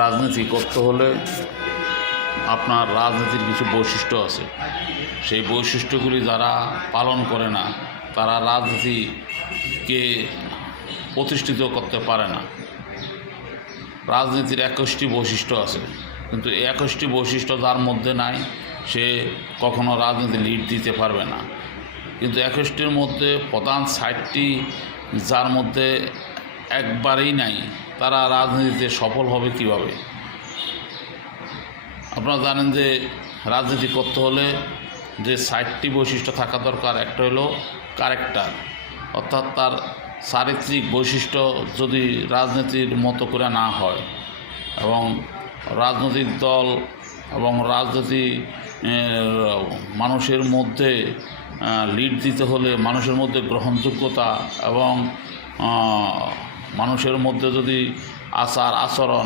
রাজনীতি করতে হলে আপনার রাজনীতির কিছু বৈশিষ্ট্য আছে। সেই বৈশিষ্ট্যগুলি যারা পালন করে না তারা রাজনীতিকে প্রতিষ্ঠিত করতে পারে না। রাজনীতির 21টি বৈশিষ্ট্য আছে, কিন্তু এই 21টি বৈশিষ্ট্য যার মধ্যে নাই সে কখনো রাজনীতি লিড দিতে পারবে না। কিন্তু 21টির মধ্যে প্রধান 60টি যার মধ্যে একবারেই নাই, তারা রাজনীতিতে সফল হবে কিভাবে? আপনারা জানেন যে রাজনীতি করতে হলে যে 60টি বৈশিষ্ট্য থাকা দরকার। একটা হলো ক্যারেক্টার, অর্থাৎ তার চারিত্রিক বৈশিষ্ট্য যদি রাজনীতির মতো করে না হয়, এবং রাজনৈতিক দল এবং রাজনীতি মানুষের মধ্যে লিড দিতে হলে মানুষের মধ্যে গ্রহণযোগ্যতা এবং মানুষের মধ্যে যদি আচার আচরণ